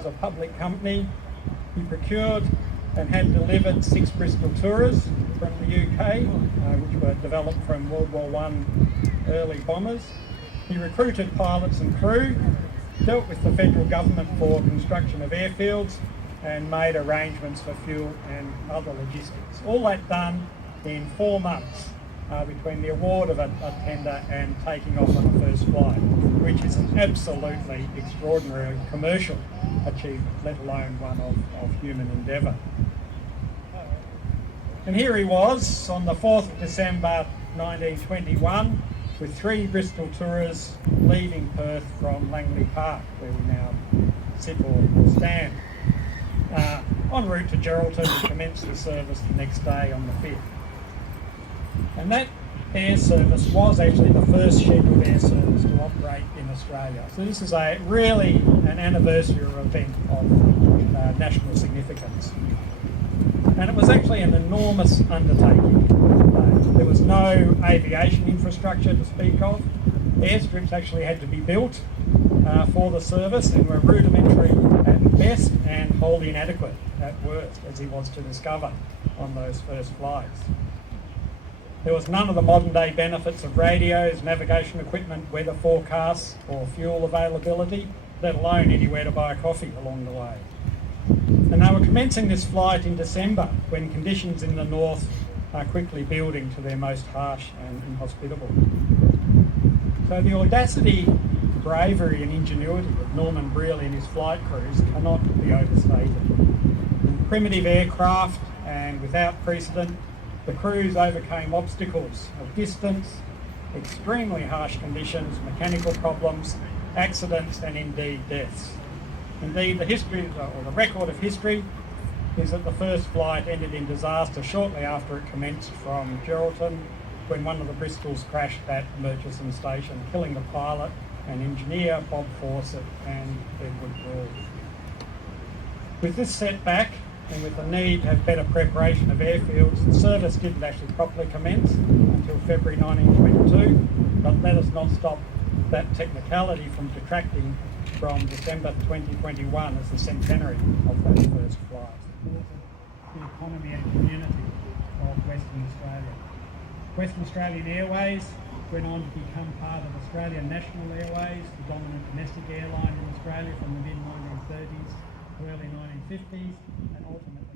As a public company, he procured and had delivered 6 Bristol Tourers from the UK, which were developed from World War I early bombers. He recruited pilots and crew, dealt with the federal government for construction of airfields, and made arrangements for fuel and other logistics. All that done in 4 months between the award of a tender and taking off on the first flight, which is an absolutely extraordinary commercial achievement, let alone one of human endeavour. And here he was on the 4th of December 1921 with 3 Bristol Tourers leaving Perth from Langley Park, where we now sit or stand, en route to Geraldton to commence the service the next day on the 5th. And that air service was actually the first scheduled air service to operate in Australia. So this is really an anniversary event of national significance. And it was actually an enormous undertaking. There was no aviation infrastructure to speak of. Airstrips actually had to be built for the service and were rudimentary at best and wholly inadequate at worst, as he was to discover on those first flights. There was none of the modern day benefits of radios, navigation equipment, weather forecasts or fuel availability, let alone anywhere to buy a coffee along the way. And they were commencing this flight in December when conditions in the north are quickly building to their most harsh and inhospitable. So the audacity, bravery and ingenuity of Norman Brearley and his flight crews cannot be overstated. In primitive aircraft and without precedent, the crews overcame obstacles of distance, extremely harsh conditions, mechanical problems, accidents and indeed deaths. Indeed, the record of history is that the first flight ended in disaster shortly after it commenced from Geraldton, when one of the Bristols crashed at Murchison Station, killing the pilot and engineer Bob Fawcett and Edward Broad. With this setback, and with the need to have better preparation of airfields, the service didn't actually properly commence until February 1922, but let us not stop that technicality from detracting from December 2021 as the centenary of that first flight. The economy and community of Western Australia. Western Australian Airways went on to become part of Australian National Airways, the dominant domestic airline in Australia from the mid-1930s to early 1950s, and ultimately